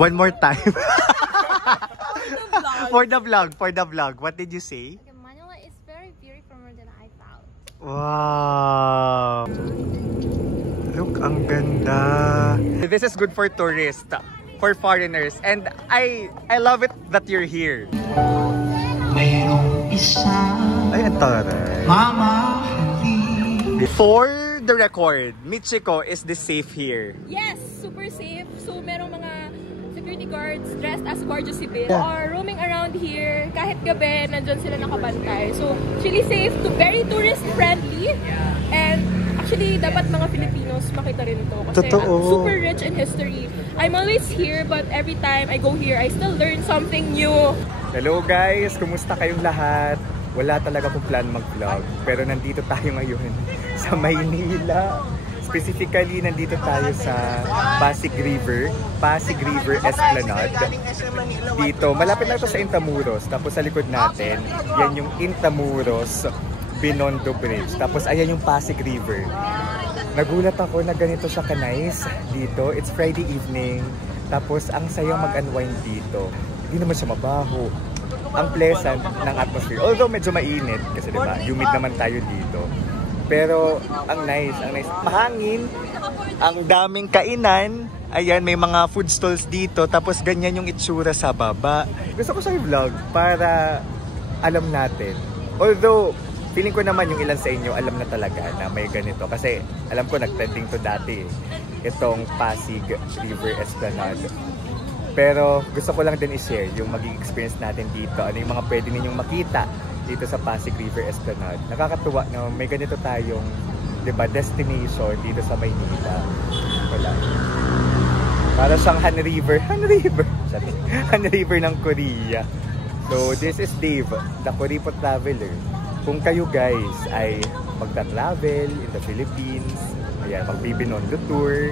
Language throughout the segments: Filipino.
One more time. For the vlog. What did you say? Okay, Manila is very beautiful than I thought. Wow. Look, ang ganda. This is good for tourists, for foreigners, and I love it that you're here. Ay, ang taray. For the record, Michiko, is this safe here? Yes, super safe. So merong mga security guards dressed as Guardia Civil or roaming around here. Kahit gabi, nandyan sila nakabantay. So, really safe, very tourist friendly. And actually, dapat mga Filipinos makita rin ito. Kasi super rich in history. I'm always here, but every time I go here, I still learn something new. Hello guys! Kumusta kayong lahat? Wala talaga kong plan mag-vlog. Pero nandito tayo ngayon sa Maynila. Specifically, nandito tayo sa Pasig River Esplanade. Dito, malapit lang ito sa Intramuros. Tapos sa likod natin, yan yung Intramuros Binondo Bridge. Tapos ayan yung Pasig River. Nagulat ako na ganito siya ka-nice dito. It's Friday evening. Tapos ang sayang mag-unwind dito. Hindi naman siya mabaho. Ang pleasant ng atmosphere. Although medyo mainit kasi diba, humid naman tayo dito. Pero ang nice. Mahangin. Ang daming kainan. Ayan, may mga food stalls dito. Tapos ganyan yung itsura sa baba. Gusto ko siya i-vlog para alam natin. Although, feeling ko naman yung ilan sa inyo alam na talaga na may ganito. Kasi alam ko nag-trending to dati. Itong Pasig River Esplanade. Pero gusto ko lang din i-share yung maging experience natin dito. Ano yung mga pwede ninyong makita dito sa Pasig River Esplanade. Nakakatuwa na may ganito tayong, diba, destination dito sa Maynila. Wala. Para siyang Han River ng Korea. So this is Dave, the Kuripot Traveler. Kung kayo guys ay magta-travel in the Philippines, ayan, mag-Binondo tour,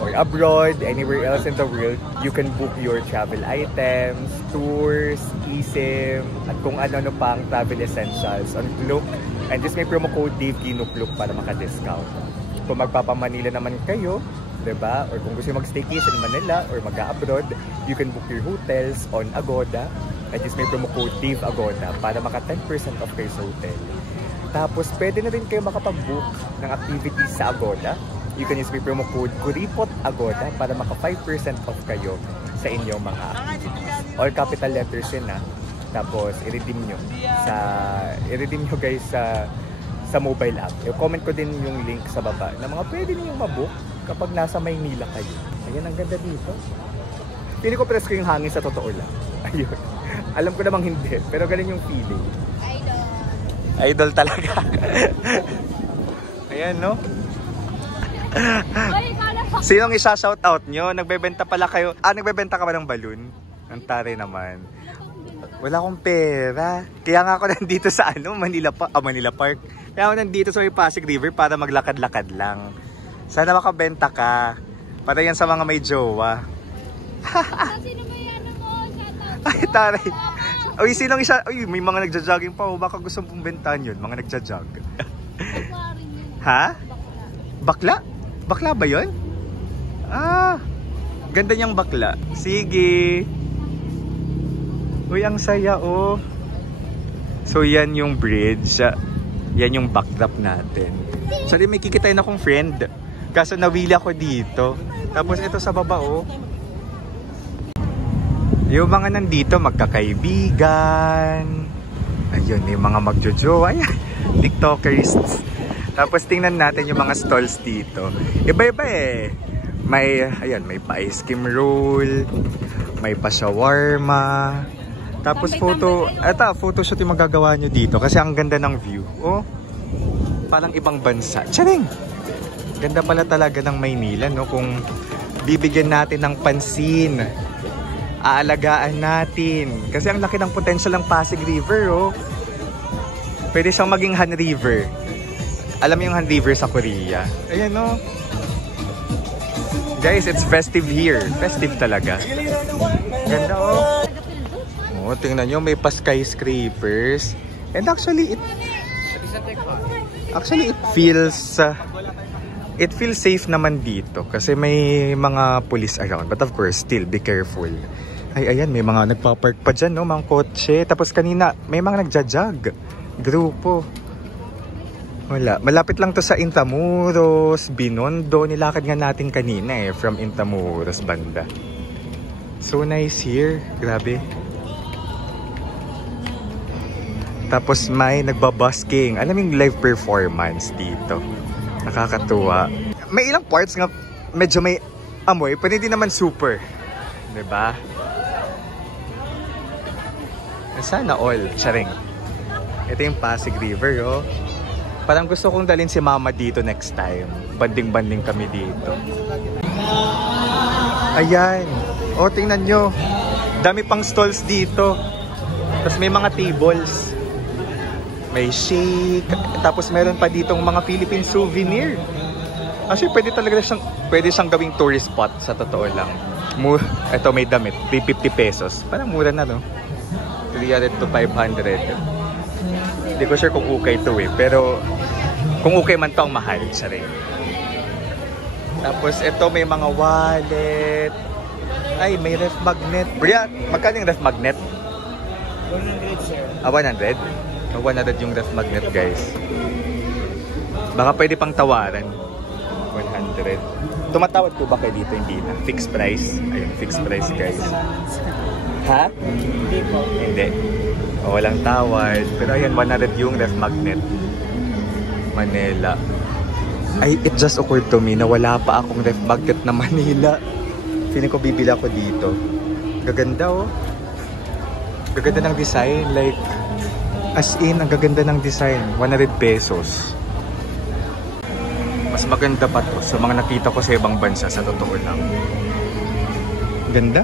or abroad, anywhere else in the world, you can book your travel items, tours, eSIM, at kung ano-ano pang travel essentials on Klook. And just may promo code DaveKinukluk para maka-discount. Kung magpapa-Manila naman kayo, diba? Or kung gusto mag-staycation in Manila or mag-abroad, you can book your hotels on Agoda. And just may promo code DaveAgoda para maka 10% off kayo sa hotel. Tapos, pwede na rin kayo makapag-book ng activities sa Agoda. You can use my promo code Kuripot Agoda para maka 5% off kayo sa inyong mga activities. All capital letters yun na. Tapos i-redeem nyo guys sa mobile app. I-comment ko din yung link sa baba na mga pwede ninyong mabook kapag nasa Maynila kayo. Ayan, ang ganda dito. Pili ko presko yung hangin sa totoo lang. Ayun. Alam ko namang hindi, pero ganun yung feeling. Idol talaga. Ayan, no? Sinong isa-shoutout nyo? Nagbebenta pala kayo. Nagbebenta ka ba ng balloon? Ang tari naman. Wala akong pera. Kaya nga ako nandito sa Manila Park. Kaya ako nandito sa may Pasig River para maglakad-lakad lang. Sana makabenta ka. Para yan sa mga may jowa. Ay, taray. Uy, sinong isa? Uy, may mga nagja-jogging pa. Baka gusto mong bentahan yun. Mga nagja-jog. Ha? Bakla? Bakla ba yun? Ganda niyang bakla. Sige. Uy, ang saya, oh. So, yan yung bridge. Yan yung backdrop natin. Sorry, may kikitayin akong friend. Kaso nawili ako dito. Tapos ito sa baba, oh. Yung mga nandito, magkakaibigan. Ayun, yung mga magjojo. Ayan, tiktokers. Tapos tingnan natin yung mga stalls dito. Iba-iba eh. May, ayan, may pa-ice cream roll. May pa-shawarma. Tapos photoshoot yung magagawa nyo dito. Kasi ang ganda ng view. Oh, parang ibang bansa. Tsaring! Ganda pala talaga ng Maynila, no? Kung bibigyan natin ng pansin, aalagaan natin. Kasi ang laki ng potential ng Pasig River, oh. Pwede siyang maging Han River. Alam mo yung Han River sa Korea? Ayan, no? Guys, it's festive here. Festive talaga. Ganda, oh. Oh, tingnan nyo, may pa-skyscrapers. And actually, it feels it feels safe naman dito kasi may mga police around. But of course, still be careful. Ay, ayan, may mga nagpa-park pa dyan, no? Mga kotse. Tapos kanina, may mga nagja-jog. Grupo. Wala. Malapit lang to sa Intramuros, Binondo. Nilakad nga natin kanina eh, from Intramuros banda. So nice here. Grabe. Tapos may nagbabusking. Alam yung live performance dito. Nakakatuwa. May ilang parts nga medyo may amoy, pero hindi naman super. Diba? Sana all. Charing. Ito yung Pasig River, oh. Parang gusto kong dalhin si Mama dito next time. Banding-banding kami dito. Ayan. O, tingnan nyo. Dami pang stalls dito. Tapos may mga tables. May shake. Tapos meron pa ditong mga Philippine souvenir. Actually, pwede siyang gawing tourist spot sa totoo lang. Ito may damit. 50 pesos. Parang mura na, no? 300 to 500. Hindi ko sure kung okay to eh. Pero kung okay man to, ang mahal. Sorry. Tapos ito may mga wallet. Ay, may ref magnet. Bria, magkano yung ref magnet? 100, sir. 100? 100 yung ref magnet, guys. Baka pwede pang tawaran. 100. Tumatawad po ba kayo dito? Hindi na. Fixed price. Ayun, fixed price, guys. Ha? Hindi po. Hindi. O, walang tawad. Pero ayan, 100 yung ref magnet. Manila. Ay, it just occurred to me na wala pa akong ref magnet na Manila. Feeling ko bibila ko dito. Gaganda, oh. Gaganda ng design. Like, as in, ang gaganda ng design. 100 pesos. Mas maganda pa to sa mga nakita ko sa ibang bansa, sa totoo lang. Ganda.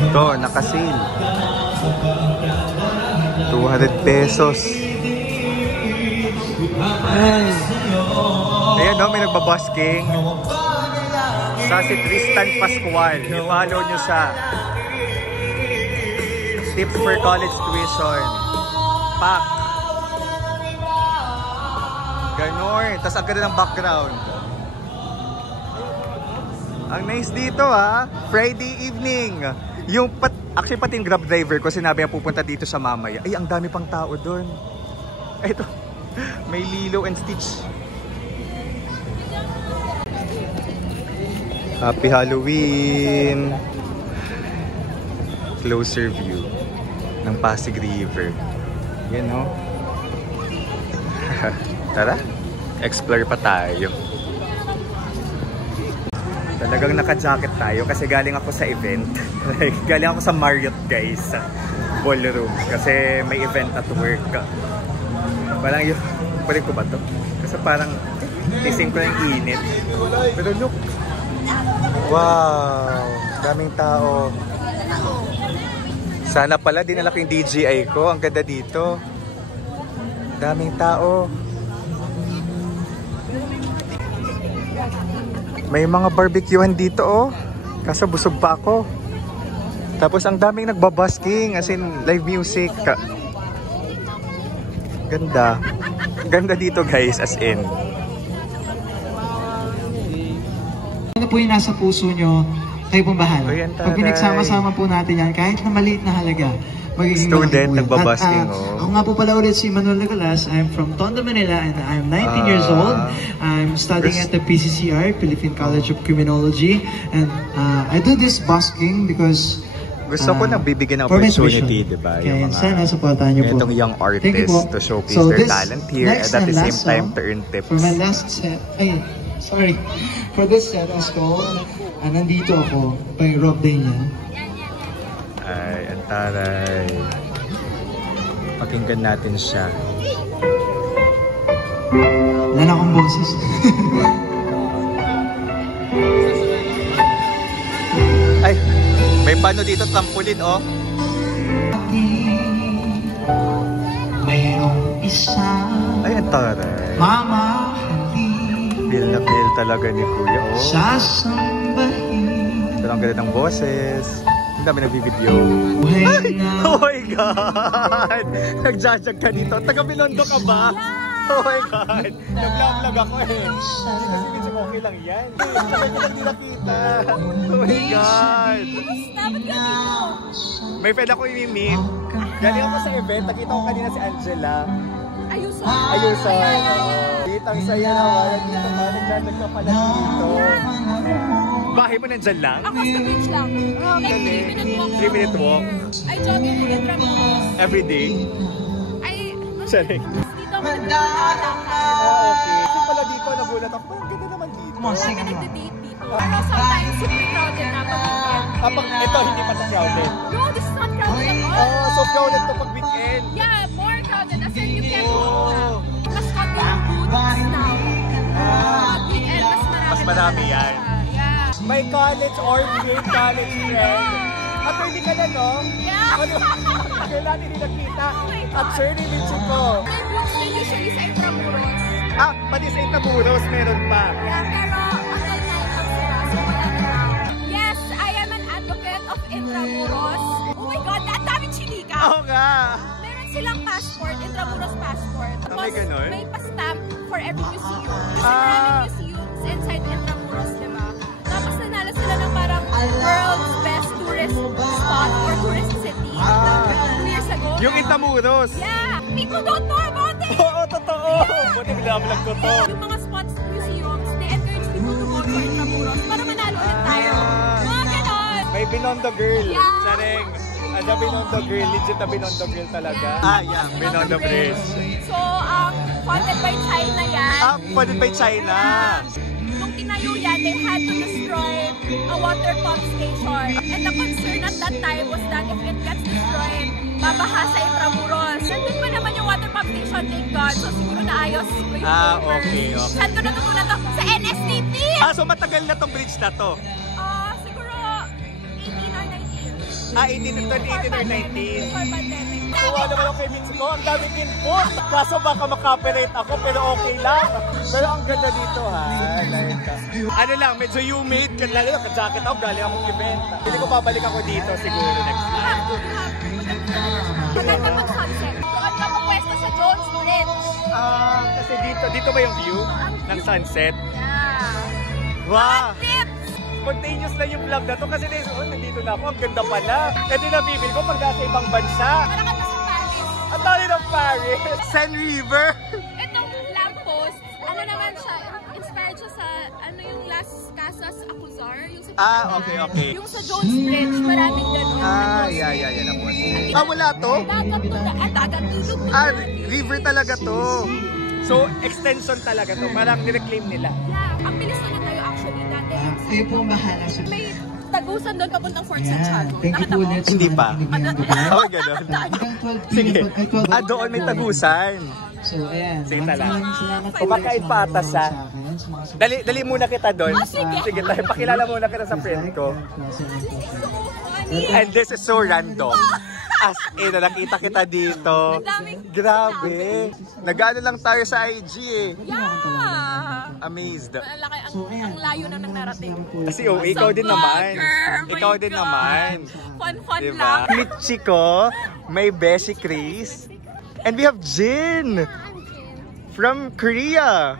Ito, naka-sale. 200 pesos. Ay. Ayan, no, may nagbabusking. Sa si Tristan Pascual. I-follow nyo siya. Tips for college tuition. Pack. Ganon. Tapos ang ganda ng background. Ang nice dito, ha. Friday evening. Actually, pati yung grab driver ko, sinabi niya pupunta dito sa mamaya. Ay, ang dami pang tao doon. Ito. May Lilo and Stitch. Happy Halloween. Closer view ng Pasig River. Yan, no? Tara, explore pa tayo. Talagang naka-jacket tayo kasi galing ako sa event. Galing ako sa Marriott, guys. Ballroom. Kasi may event at work. Parang yun, pwede ko ba to? Kasi parang tising ko ng init. Pero look. Wow! Daming tao. Sana pala dinala ko yung DJI ko. Ang ganda dito. Daming tao. May mga barbecuehan dito, oh. Kaso busog pa ako. Tapos ang daming nagbabusking, as in live music. Ganda. Ganda dito, guys, as in. Ano po yung nasa puso nyo, kayo pong bahala. Pag pinagsama-sama po natin yan, kahit na maliit na halaga, magiging student, nagbabusking, Ako nga po pala ulit si Manuel Nicolas. I'm from Tondo, Manila, and I'm 19 years old. I'm studying at the PCCR, Philippine College of Criminology. And I do this busking because gusto ko nang bibigyan ng opportunity, diba? Kaya sana supportahan niyo po. Itong young artists to showcase their talent here and at the same time to earn tips. For my last set, for this set is called Nandito Ako by Rob Daniel. Ay, antaray. Pakinggan natin siya. Wala na akong boses. Ay, may pano dito, trampoline, oh. Mayroong isa. Ay, antaray. Mama, Feel na feel talaga ni Kuya, oh. Sasambahin. Ito lang ganda ng boses. Ang dami nag-video. Ay! Oh my God! Nagjajag ka dito. Taga Binondo ka ba? Oh my God! Nag-vlog ako eh. Hindi kasi medyo okay lang yan. Sabay ko lang di nakita. Oh my God! Dapat ka dito. May friend ako i-meet. Galing ako sa event. Nakita ko kanina si Angela. Ayuso. Ayuso. Ang saya naman. Dito ka. Nagdadag ka pala dito. Bahay mo nandyan lang? Ako sa beach lang. Like 3-minute walk. I jog in Intramuros. Every day? Sorry. Dito ako nagdadala. Okay. Kasi pala dito nagulat ako. Parang ganda naman dito. Marami nagda-date dito. Pero sometimes super crowded na pag weekend. Pag ito hindi pa crowded. No, this is not crowded at all. Oh, so crowded to pag weekend. Yeah, more crowded. As in, you can't walk na. Mas konti ang booths now. Pag weekend, mas marami yan. Yeah. May college or great college friend. At hindi ka na, no? Yeah. Kaya natin hindi nakita. At sir, nilitsi ko. May booths din usually sa Intramuros. Pati sa Intramuros meron pa. Yeah, pero online na ito sila. So wala na lang. Yes, I am an advocate of Intramuros. Oh my God, ang daming chinika. Oo nga. Meron silang passport, Intramuros passport. May ganun? May pa-stamp for every museum. Kasi maraming museums inside Intramuros, di ba? Tapos nanalo sila ng parang world's best tourist spot or tourist city 2 years ago. Yung Intramuros. Yeah! People don't know about it! Oo, totoo. Buti binablog ko to. Yung mga spots, museums, they encourage people to vote for Intramuros para manalo ulit tayo. Mga ganon! May Binondo girl. Yeah. Sareng. Ada Binondo girl. Legit na Binondo girl talaga. Yeah. Binondo Bridge. So, funded by China yan. Funded by China. Nung tinayo yan, they had to destroy a water pump station. And the concern at that time was that if it gets destroyed, babaha sa Intramuros. Nandun pa naman yung water pump station, thank God. So siguro naayos ko yung paper. Okay. Saan ko natutunan to? Sa NSTP! So matagal na tong bridge na to? Siguro 18 or 19. 18 or 19. Before pandemic. Kuha naman ako kay Mitsuko. Ang daming input. Kaso baka makapirate ako pero okay lang. Pero ang ganda dito ha. Ano lang, medyo humid. Lalo yung ka-jacket ako. Galing akong event. Hindi ko babalik ako dito siguro next time. Maganda mag-sunset. Doon ka pupwesto sa Jones Bridge. Kasi dito ba yung view ng sunset? Yeah. Wow! Tips! Spontaneous lang yung vlog na to kasi nandito na ako. Ang ganda pala. Kasi nabibil ko pag nasa ibang bansa. Para ka sa Paris. Ang dali ng Paris. Seine River. Itong lamppost, ano naman siya, inspired siya sa, yung Las Casas Acuzar, yung sa Okay. Yung sa Jones Bridge, maraming ganun. Yeah. Wala to? Dagat to, dagat to. River talaga to. So, extension talaga to. Parang nireclaim nila. Yeah, ang bilis na tayo actually dati. Kayo po bahala sa... May tagusan doon papuntang Fort Santiago. Thank you po, Let's Hindi pa. Hanggang 12 p.m. Sige. Ay, 12 Doon may tagusan. So, ayan. Sige, tala. Salamat po. Kumakain pa ata siya. Dali muna kita doon. Sige tayo. Pakilala muna kita sa friend ko. And this is so random. As in, nakita kita dito. Grabe. Nag-ano lang tayo sa IG eh. Yeah! Amazed. Ang layo na nang narating. Kasi ikaw din naman. Ikaw din naman. Fun lang. Mitchi ko, may Beshi Chris. And we have Jin. From Korea.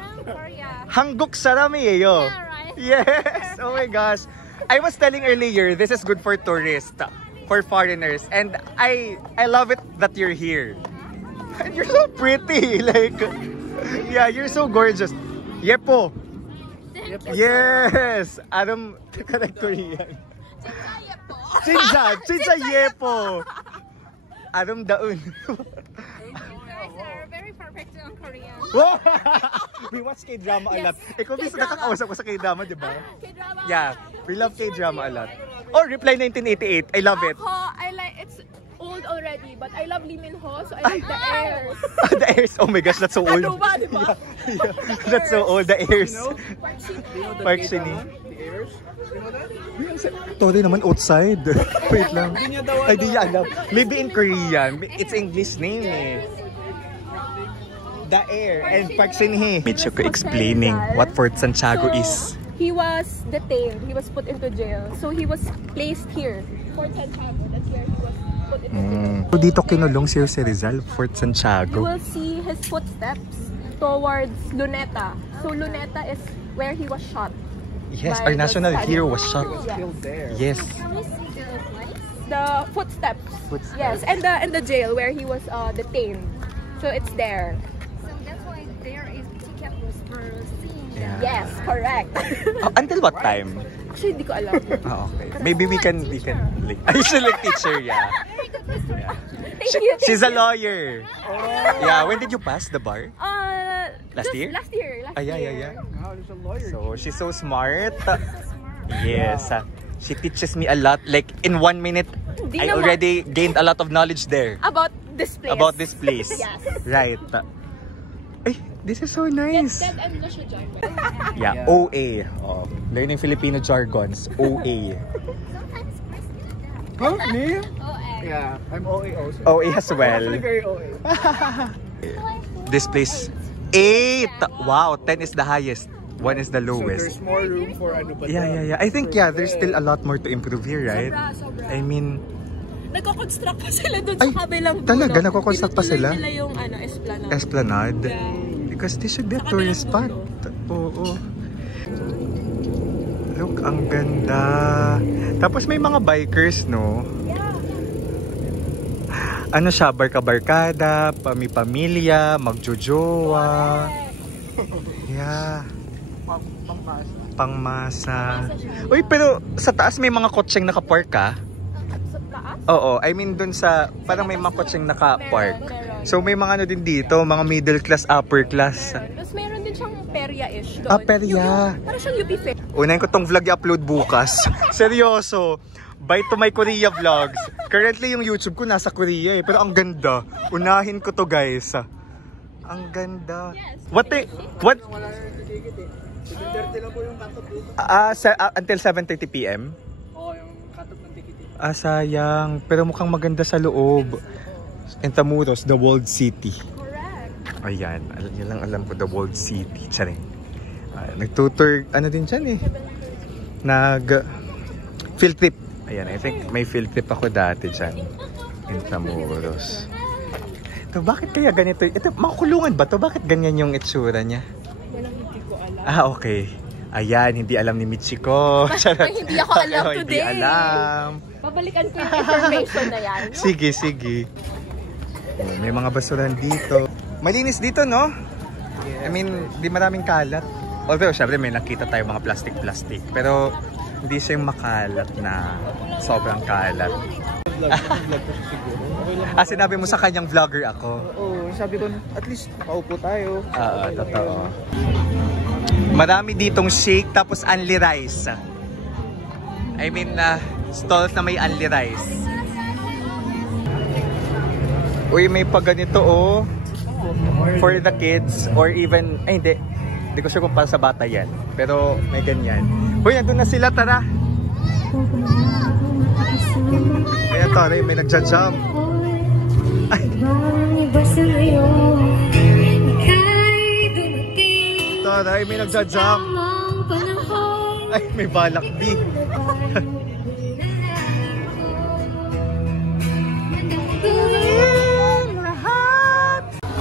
Hangguk saramiyeyo. Yeah, right. Yes. Oh my gosh. I was telling earlier, this is good for tourists, for foreigners, and I love it that you're here. And you're so pretty, like, yeah, you're so gorgeous. Yepo. Yes. Adam, like Korean. Chinja Yepo. Adam daun. Very perfect on Korean. We watch K-drama a lot. Ikaw mismo nakakausap ko sa K-drama, di ba? K-drama. Yeah, we love K-drama a lot. Oh, Reply 1988. I love it. I like, it's old already, but I love Lee Min Ho, so I like The Heirs. The Heirs. Oh my gosh, that's so old. Ano ba, di ba? Yeah, that's so old. The Heirs. Park Shin-hye. Sorry naman, outside. Wait lang. Ay, di niya alam. Maybe in Korean. It's English name eh. The Air and Park Shin-hye. Mitsuko explaining what Fort Santiago is. He was detained. He was put into jail. So he was placed here. Fort Santiago. That's where he was put into jail. So dito kinulong si Jose Rizal, Fort You Santiago. will see his footsteps towards Luneta. So Luneta is where he was shot. Yes, by our the national Spanish. hero was shot. Yes. there. Yes. Can we see the place? The footsteps. Footsteps. Yes, and the jail where he was detained. So it's there. So that's why there is ticket was for seeing Yeah. Yes, correct. Until what time? Actually, hindi ko alam. Okay. Maybe we can like I should like teacher, yeah. Yeah. Thank you. She's a lawyer. Yeah, when did you pass the bar? Last year? Last year. Yeah. So she's so smart. Yes. She teaches me a lot. Like in 1 minute, I already gained a lot of knowledge there. About this place. About this place. Yes. Right. Ay, this is so nice. Dead end na siya dyan. Yeah, OA. Oh, learning Filipino jargons. OA. sometimes Chris did that. Huh? Me? Oh, Yeah, I'm OA also. OA as well. Actually very OA. This place, 8. Wow, 10 is the highest. 1 is the So lowest. there's more room for ano pa. Yeah. I think, yeah, there's still a lot more to improve here, right? Sobra. I mean, Nagko-construct pa sila dun Ay, sa kabilang dulo. talaga? Nagko-construct pa sila? Tinutuloy nila yung Esplanade. Esplanade. Yeah. Because this should be a Sa tourist spot. kabilang Oo. Look, ang ganda. Tapos may mga bikers, no? Ano siya, barka-barkada, pamilya, magjojowa. Yeah. Pangmasa. Uy, pero sa taas may mga kotseng nakapark ka? Sa taas? Oo, I mean dun sa, parang may mga kotseng nakapark. Meron. So may mga ano din dito, mga middle class, upper class. Tapos meron din siyang perya-ish doon. Ah, perya. Parang siyang UP Fair. Unahin ko tong vlog i-upload bukas. Seryoso. Bye to my Korea vlogs. Currently yung YouTube ko nasa Korea eh. Pero ang ganda. Unahin ko to guys. Ang ganda. What? Until 7:30 PM? Oo, yung cut-off ng ticket. Sayang. Pero mukhang maganda sa loob. Intramuros, the Walled City. Correct. Ayan. Yan lang alam ko, the Walled City. Charing. Nagtutor, ano din dyan eh. Field trip. Ayan, I think may field trip ako dati dyan. Intramuros. Ito, bakit kaya ganito? Ito, makukulungan ba to? Bakit ganyan yung itsura niya? Yan ang hindi ko alam. Okay. Ayan, hindi alam ni Michiko. Ay, hindi ako alam Ay, today. Hindi alam. Babalikan ko yung information na yan. Sige. Oh, may mga basurahan dito. Malinis dito, no? I mean, di maraming kalat. Although, syempre may nakita tayo mga plastic. Pero, hindi siya yung makalat na sobrang kalat. Sinabi mo sa kanyang vlogger ako. Oo, sabi ko, at least nakaupo tayo. Totoo. Marami ditong shake tapos only rice. I mean, stalls na may only rice. Uy, may pa ganito oh. For the kids or even, ay hindi. Hindi ko sure kung para sa bata yan. Pero may ganyan. Uy, nandun na sila, tara. Ayan, tara, may nagja-jump. Ay. Tara, may nagja-jump. Ay, may balak di.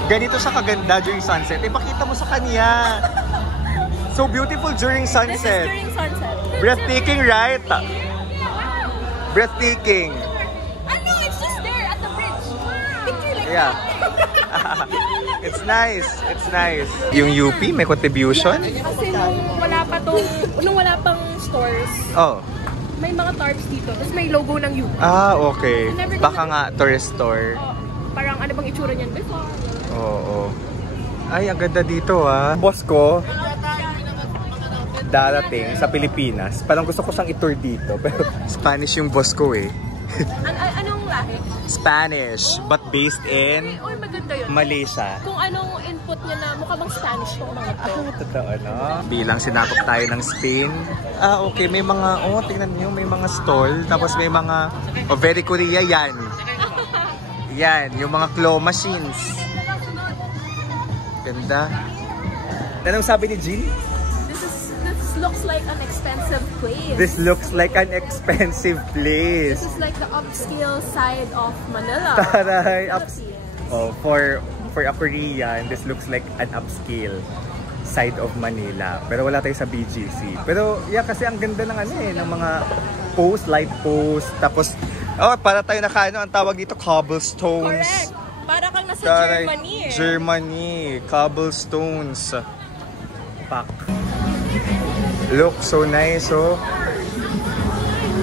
Ganito siya kaganda during sunset. Ipakita mo sa kanya. So beautiful during This is sunset. during sunset. Breathtaking, right? Breathtaking. Ano? It's just there at the bridge. Picture like Yeah. It's nice. It's nice. Yung UP may contribution? Kasi nung wala pang stores, Oh. may mga tarps dito. Tapos may logo ng UP. Okay. Baka nga tourist store. Parang ano bang itsura niyan before? Oo. Ay, ang ganda dito ah. Boss ko, darating sa Pilipinas. Parang gusto ko siyang i-tour dito. Pero Spanish yung boss ko eh. Anong lahi? Spanish, but based in Uy, maganda yun. Malaysia. Kung anong input niya na mukha bang Spanish tong mga to. Totoo, no? Bilang sinakop tayo ng Spain. Okay. May mga, tingnan nyo, may mga stall. Tapos may mga, very Korea yan. Yan, yung mga claw machines. Ganda. Anong sabi ni Jean? This looks like an expensive place. This looks like an expensive place. This is like the upscale side of Manila. Taray, Philippines. Oh, for for a Korean, this looks like an upscale side of Manila. Pero wala tayo sa BGC. Pero yeah, kasi ang ganda ng ano eh, ng mga post, light post. Tapos, oh, para tayo nakaano, ang tawag dito, cobblestones. Correct. Para kang nasa Germany eh. Germany, cobblestones. Pak. Look, so nice, oh.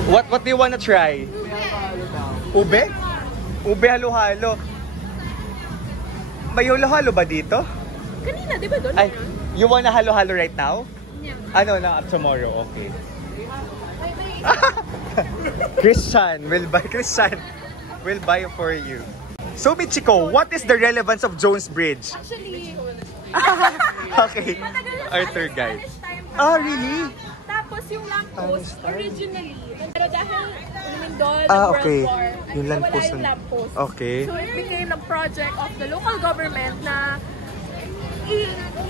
What do you wanna try? Ube? Ube halo-halo. May halo-halo ba dito? Kanina, di ba doon? Ay, you wanna halo-halo right now? Yeah. Ano na, tomorrow, okay. Christian will buy for you. So Michiko, what is the relevance of Jones Bridge? Actually, Okay, our tour guide. Ah, really? Tapos yung lamppost, originally. Pero dahil doon, okay. World War, Yung wala lamppost. yung lamppost. Okay. So it became a project of the local government na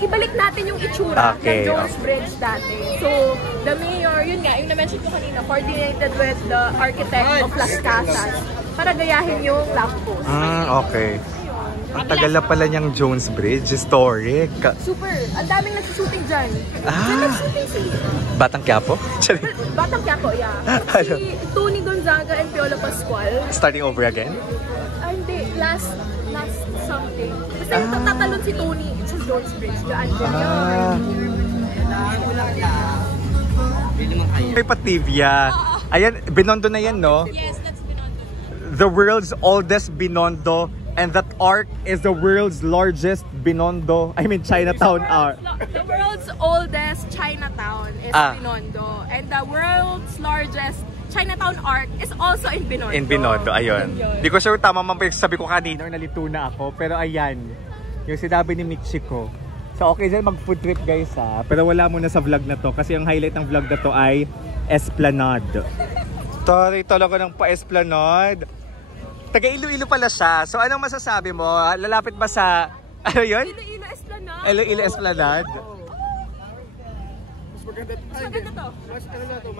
ibalik natin yung itsura ng Jones Bridge dati. So, the mayor, yun nga, yung na-mention ko kanina, coordinated with the architect of Las Casas para gayahin yung lamppost. Okay. Ang tagal na pala niyang Jones Bridge, historic. Super! Ang daming nagsushooting dyan. Nagsushooting si Batang Quiapo? Batang Quiapo, yeah. Si Tony Gonzaga and Piolo Pascual. Starting over again? Hindi, last something. Basta yung tatalon si Tony sa Jones Bridge. Daan din yun. May Pativia. Ayan, Binondo na yan, no? Yes, that's Binondo. The world's oldest Binondo, and that arc is the world's largest Binondo. I mean, Chinatown arc. The world's oldest Chinatown is Binondo. And the world's largest Chinatown arc is also in Binondo. In Binondo, ayun. Di ko sure tama man sabi ko kanina, nalito na ako. Pero ayan, yung sinabi ni Michiko. So okay dyan mag-food trip guys ha. Pero wala muna sa vlog na to. Kasi yung highlight ng vlog na to ay Esplanade. Tari talaga ng pa-Esplanade. Taga Iloilo pala siya. So anong masasabi mo? Lalapit ba sa... Ano yun? Iloilo Esplanade. Iloilo Esplanade? Mas maganda to. Mas ano na to,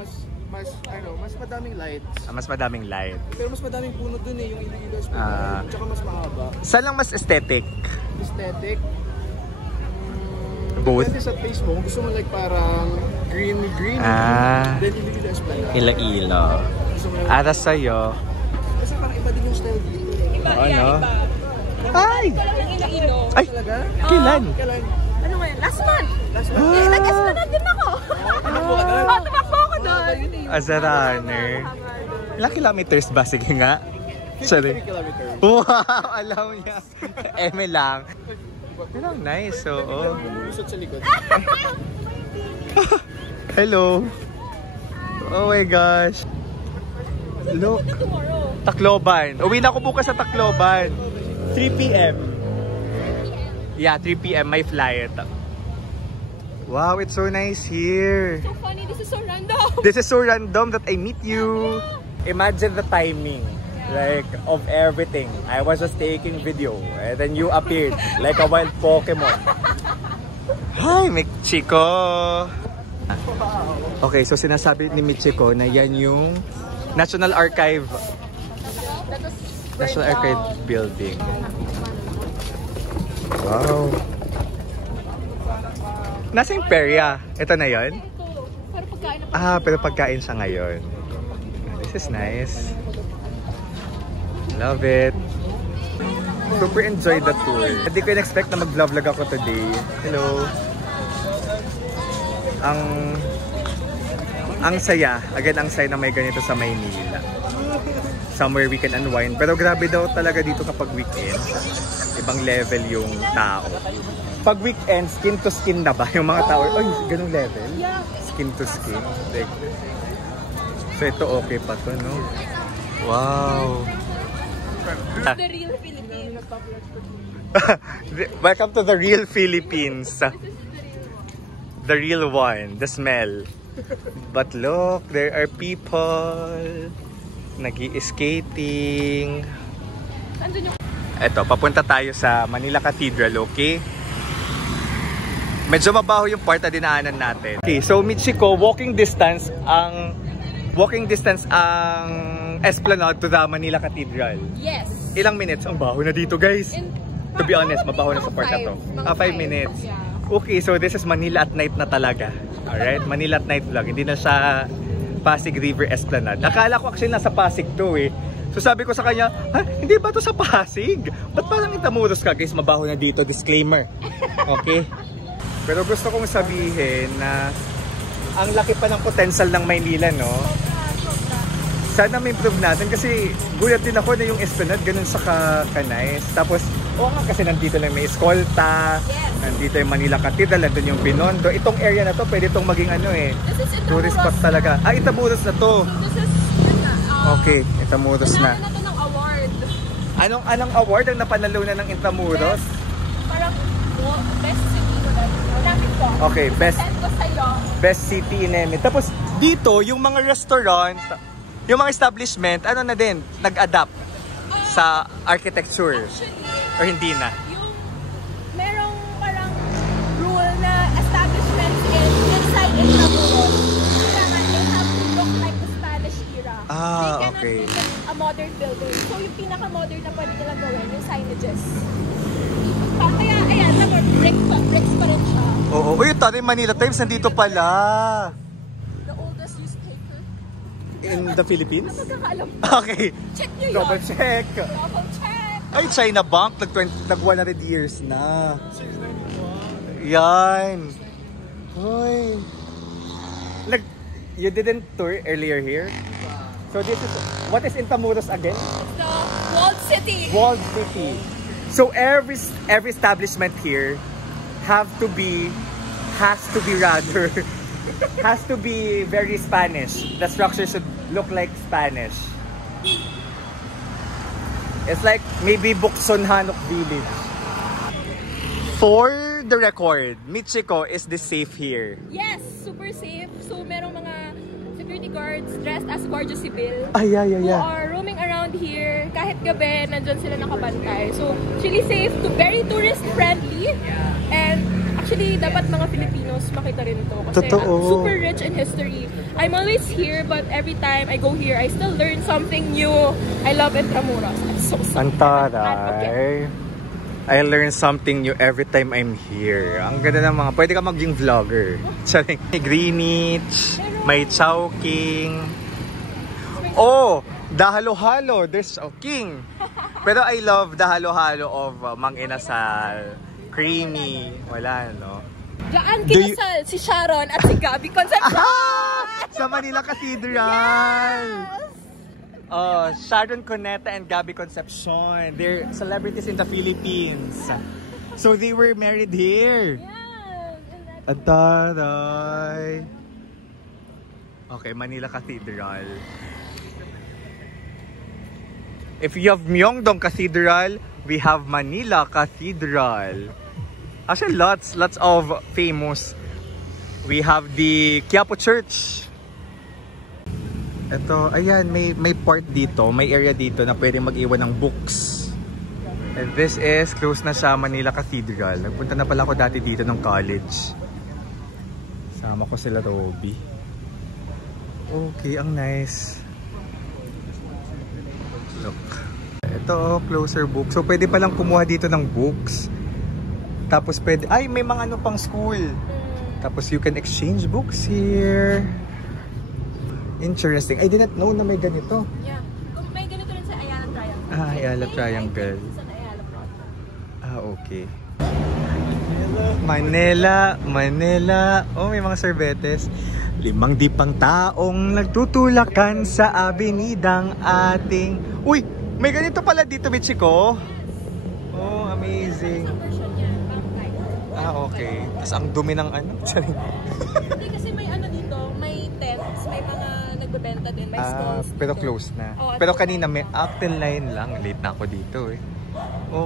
mas madaming lights. Mas madaming light. Pero mas madaming puno dun eh, yung Iloilo Esplanade. Tsaka mas mahaba. Saan lang mas aesthetic? Aesthetic. Both? Depende sa taste mo. Gusto mo like parang green. Then Iloilo Esplanade. Iloilo. Gusto mo Ara sa'yo. kasi parang iba din yung style dito. Ano? Ay! Iloilo. Ay! Kailan? Kailan? Ano ngayon? Last month. Last month? Nag-Esplanade din ako. Tumakbo ka doon? Tumakbo ako doon. As a runner. Ilang kilometers ba? Sige nga. Sorry. 3 kilometers. Wow! Alam niya. Eme lang. Pero nice, oo. Lumusot sa likod. Hello. Oh my gosh. Look. Tacloban. Uwi na ako bukas sa Tacloban. 3 p.m. Yeah, 3 p.m. my flight. Wow, it's so nice here. So funny, this is so random. This is so random that I meet you. Imagine the timing, like, of everything. I was just taking video and then you appeared like a wild Pokemon. Hi, Michiko! Okay, so sinasabi ni Michiko na yan yung National Archive building. Wow! Nasa Imperia. Ito na yon? Pero pagkain na Pero pagkain siya ngayon. This is nice. Love it. Super enjoy the tour. Hindi ko in-expect na mag-vlog ako today. Hello. Ang saya. Again, ang saya na may ganito sa Maynila. Somewhere we can unwind. Pero grabe daw talaga dito kapag weekend. Ibang level yung tao. Pag weekend, skin to skin na ba yung mga tao? Ay, ganung level? Yeah. Skin to skin. Like, so ito okay pa to, no? Wow! The real Philippines. Welcome to the real Philippines. The real one, the smell. But look, there are people nag-i-skating. Eto, papunta tayo sa Manila Cathedral, okay? Medyo mabaho yung part na dinaanan natin. Okay, so Michiko, walking distance ang Esplanade to the Manila Cathedral. Yes. Ilang minutes? Ang baho na dito, guys. To be honest, mabaho na sa part na to. 5 minutes. Okay, so this is Manila at night na talaga. Alright, Manila at night vlog. Hindi na siya Pasig River Esplanade. Akala ko actually nasa Pasig to eh. So sabi ko sa kanya, ha? Hindi ba to sa Pasig? Ba't parang Intramuros ka? Guys, mabaho na dito. Disclaimer. Okay? Pero gusto kong sabihin na ang laki pa ng potential ng Maynila, no? Sana ma-improve natin kasi gulat din ako na yung Esplanade ganun sa ka-nice. Tapos, nga kasi nandito lang may Escolta, nandito yung Manila Cathedral, nandun yung Binondo. Itong area na to, pwede itong maging ano eh, tourist spot talaga. Intramuros na to. Okay, Intramuros na. Nanalo na to ng award. Anong award ang napanalunan ng Intramuros? Parang best city ko na. Namin ko. Okay, best city in Emmet. Tapos dito, yung mga restaurant, yung mga establishment, ano na din, nag-adapt sa architecture. Actually, or hindi na? yung merong parang rule na establishments inside Intramuros, kailangan they have to look like the Spanish era. They cannot okay. make a modern building. So yung pinaka-modern na pwede nilang gawin, yung signages. Kaya, ayan, bricks pa rin siya. Oo. Uy, ito rin Manila Times, nandito pala. The oldest newspaper. In the Philippines? Magkakaalam. Okay. Check nyo yun. Double check. Double check. Ay, China Bank, nag-100 years na. Yan. Uy. You didn't tour earlier here? So this is, what is Intramuros again? The walled city. Walled city. So every establishment here has to be very Spanish. The structure should look like Spanish. It's like maybe Bukson Hanok Village. For the record, Michiko, is this safe here? Yes, super safe. So merong mga security guards dressed as Guardia Civil who are roaming around here. Kahit gabi, nandyan sila nakabantay. So actually safe, very tourist friendly. And actually, dapat mga Filipinos makita rin to. Kasi super rich in history. I'm always here, but every time I go here, I still learn something new. I love Intramuros. I'm so sorry. Antaray. I learn something new every time I'm here. Ang ganda ng mga, pwede ka maging vlogger. May Greenwich, may Chowking. Oh, the halo-halo. There's Chowking. Pero I love the halo-halo of Mang Inasal. Creamy. Wala, no? Diyan kinasal si Sharon at si Gabby Concepcion! Sa Manila Cathedral! Yes! Sharon Cuneta and Gabby Concepcion. They're celebrities in the Philippines. So they were married here. Yes! Antaray! Okay, Manila Cathedral. If you have Myeongdong Cathedral, we have Manila Cathedral. Actually, lots of famous. We have the Quiapo Church. Ito, ayan, may part dito, may area dito na pwede mag-iwan ng books. And this is, close na siya, Manila Cathedral. Nagpunta na pala ako dati dito ng college. Sama ko sila Roby. Okay, ang nice. Look. Ito, closer book. So, pwede palang kumuha dito ng books. Tapos pwede, may mga ano pang school. Tapos you can exchange books here. Interesting. I didn't know na may ganito. Yeah. Kung may ganito rin sa Ayala Triangle. Ayala Triangle. Okay. Manila. Oh, may mga sorbetes. 5 dipang taong nagtutulakan sa abenidang ating... Uy! May ganito pala dito, Michiko. Oh, amazing. Okay. Tapos ang dumi ng ano? Hindi kasi may ano dito, may tents, may mga nagbebenta din, may stalls. Pero close na. Pero kanina may till 9 lang. Late na ako dito eh.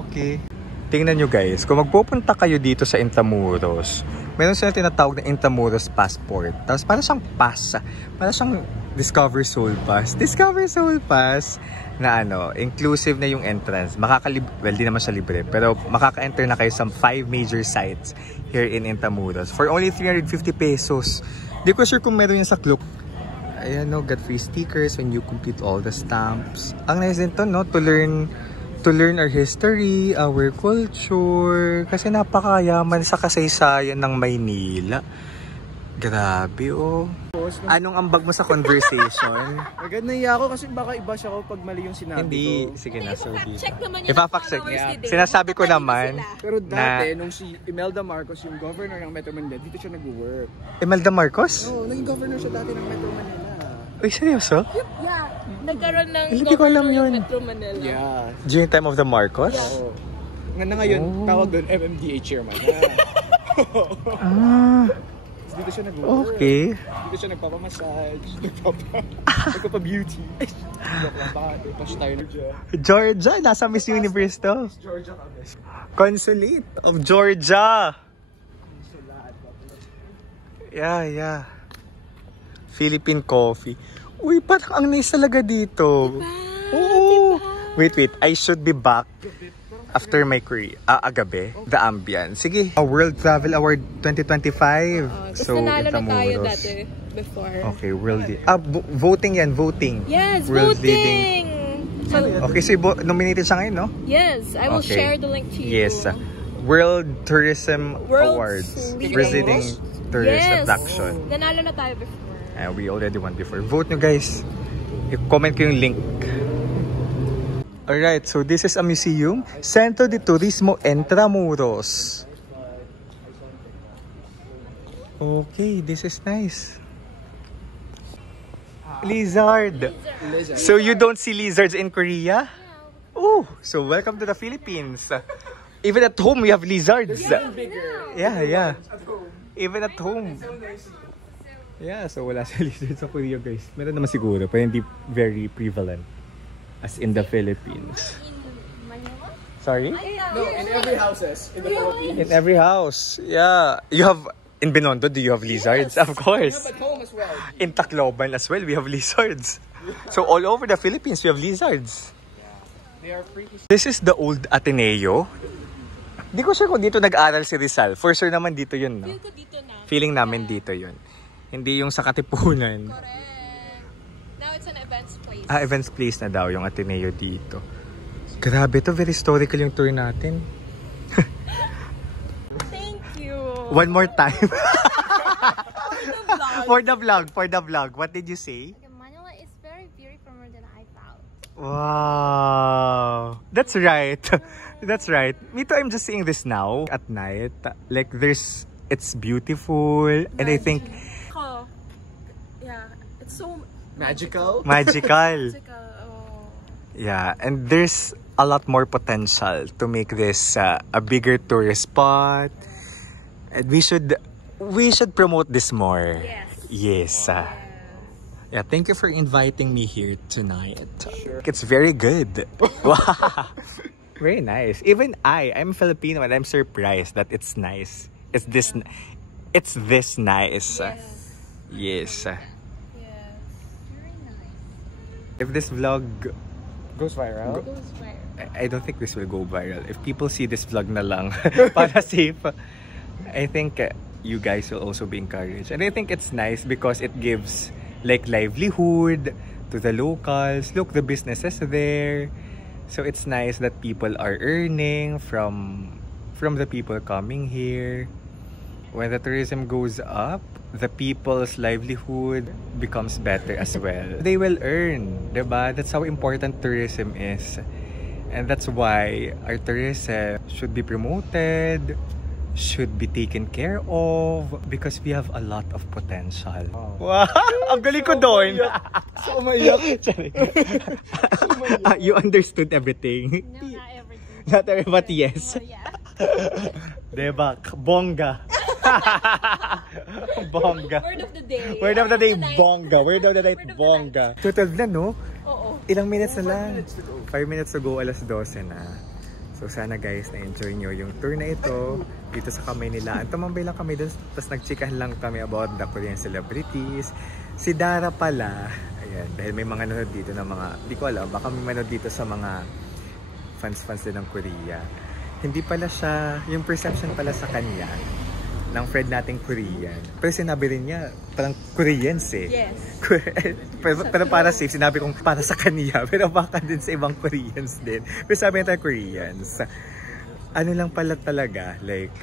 Okay. Tingnan nyo guys, kung magpupunta kayo dito sa Intramuros, meron sila tinatawag na Intramuros Passport. Tapos para siyang pass. Para siyang Discover Soul Pass. Discover Soul Pass na ano, inclusive na yung entrance. Well, di naman siya libre. Pero makaka-enter na kayo sa 5 major sites here in Intramuros for only 350 pesos. Di ko sure kung meron yun sa Klook. Ayan no, get free stickers when you complete all the stamps. Ang nice din to, no? To learn to learn our history, our culture. Kasi napakayaman sa kasaysayan ng Maynila. Grabe, oh. Anong ambag mo sa conversation? Agad naiya ako kasi baka iba siya ko pag mali yung sinabi Hindi. ko. Sige na, sorry. Check naman Ipa-fact check. Sinasabi ko naman Pero dati, na... nung si Imelda Marcos, yung governor ng Metro Manila, dito siya nag-work. Imelda Marcos? Oo, naging governor siya dati ng Metro Manila. Uy, seryoso? Yeah. Nagkaroon ng Hindi ko alam yun. Metro Manila. Yeah. During time of the Marcos? Oo. Ngayon, tawag doon MMDA chairman. Ah, Dito siya nag-work. okay. Dito siya nagpapamassage, nagpapa-beauty. Baka touch tayo na dyan. Georgia, nasa Miss Universe to. Georgia kami. Consulate of Georgia. Yeah. Philippine coffee. Uy, parang ang nice talaga dito. Oo. Wait. I should be back after my career. Agabi. The ambience. Sige. World Travel Award 2025. So, nanalo na tayo dati before. Okay, World... voting yan, voting. Yes, World voting! So, okay, so nominated siya ngayon, no? yes, I will Okay. share the link to you. Yes. World Tourism World Awards. leading- Visiting Tourist Yes! Attraction. Nanalo na tayo before. We already won before. Vote nyo, guys. I-comment ko yung link. Alright, so this is a museum. Centro de Turismo Intramuros. Okay, this is nice. Lizard. So you don't see lizards in Korea? Oh, so welcome to the Philippines. Even at home, we have lizards. Yeah. Even at home. Yeah, so wala sa lizards sa Korea, guys. Meron naman siguro, pero hindi very prevalent as in the Philippines. In Manila? Sorry? No, in every houses in the Philippines. In every house. Yeah. You have... In Binondo, do you have lizards? Of course. At home as well. In Tacloban as well, we have lizards. So all over the Philippines, we have lizards. They are pretty. This is the old Ateneo. Di ko sure kung dito nag-aral si Rizal. For sure naman dito yun, no? Feel ko dito na. Feeling namin dito yun. Hindi yung sa Katipunan. Correct. Now it's an events place. Events place na daw yung Ateneo dito. Grabe to, very historical yung tour natin. Thank you. One more time. For the vlog. What did you say? Okay, Manila is very beautiful than I thought. Wow. That's right. That's right. Me too, I'm just seeing this now at night. Like it's beautiful. And I think Oh. Yeah, it's so Magical. magical. oh. Yeah, and there's a lot more potential to make this a bigger tourist spot. And we should promote this more. Yes. Yeah, thank you for inviting me here tonight. Sure. It's very good. Wow. Very nice. Even I'm Filipino and I'm surprised that it's nice. It's this nice. Yes. Very nice. If this vlog goes viral, Goes viral. I don't think this will go viral. If people see this vlog na lang para safe, I think you guys will also be encouraged. And I think it's nice because it gives like livelihood to the locals. Look, the businesses there. So it's nice that people are earning from the people coming here. When the tourism goes up, the people's livelihood becomes better as well. They will earn, diba? That's how important tourism is. And that's why our tourism should be promoted, should be taken care of, because we have a lot of potential. Wow! Ang galing ko doon! So umayak. Sorry. You understood everything. No, not everything. Not everything, but yes. Oh, yeah. Diba? Bongga. Bongga. Word of the day. Word of the day, bongga. Word of the day, bongga. 12 na, no? Oo. Ilang minutes na lang? 5 minutes to go, alas 12 na. So sana guys, na-enjoy nyo yung tour na ito dito sa Kamaynilaan. Tumambay lang kami doon, tapos nagchikahan lang kami about the Korean celebrities. Si Dara pala, ayan, dahil may mga nanood dito ng mga, di ko alam, baka may manood dito sa mga fans din ng Korea. Hindi pala siya, yung perception pala sa kanya, ng friend nating Korean. Pero sinabi rin niya, parang Koreans eh. Yes. pero para safe, sinabi kong para sa kanya. Pero baka din sa ibang Koreans din. Pero sabi niya tayo Koreans. Ano lang pala talaga, like,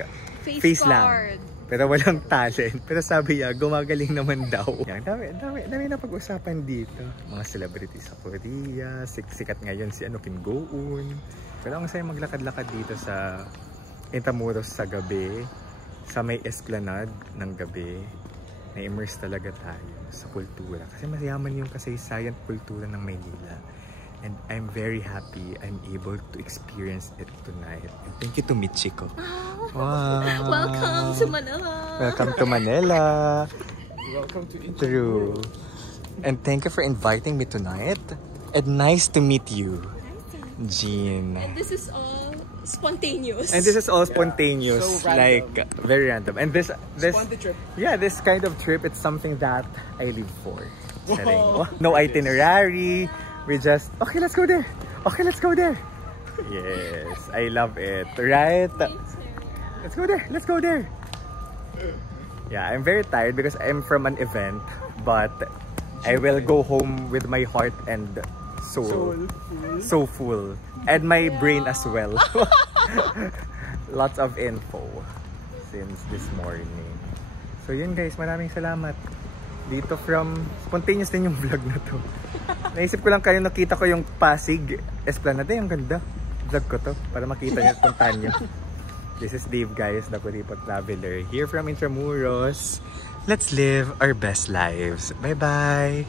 face lang. Pero walang talent. Pero sabi niya, gumagaling naman daw. Yan, dami na pag-usapan dito. Mga celebrities sa Korea, sikat ngayon si Kim Go-eun. Pero ang saya maglakad-lakad dito sa Intramuros sa gabi, sa may esplanade ng gabi. Na-immerse talaga tayo sa kultura. Kasi mayaman yung kasaysayan at kultura ng Maynila. And I'm very happy I'm able to experience it tonight. And thank you to Michiko. Wow. Welcome to Manila. Welcome to Manila. Welcome to True. And thank you for inviting me tonight. And nice to meet you, Jean. And this is all spontaneous. And this is all spontaneous, So random. like very random. And this Spontaneous trip. yeah, this kind of trip, it's something that I live for. No itinerary. We just, okay, let's go there. Okay, let's go there. Yes, I love it. Right? Let's go there. Let's go there. Yeah, I'm very tired because I'm from an event, but I will go home with my heart and soul. So full. And my brain as well. Lots of info since this morning. So yun guys, maraming salamat. Dito from, spontaneous din yung vlog na to. Naisip ko lang kayo, nakita ko yung Pasig Esplanade, ang ganda. Vlog ko to, para makita nyo, puntahan nyo. This is Dave guys, the Kuripot Traveler, here from Intramuros. Let's live our best lives. Bye bye!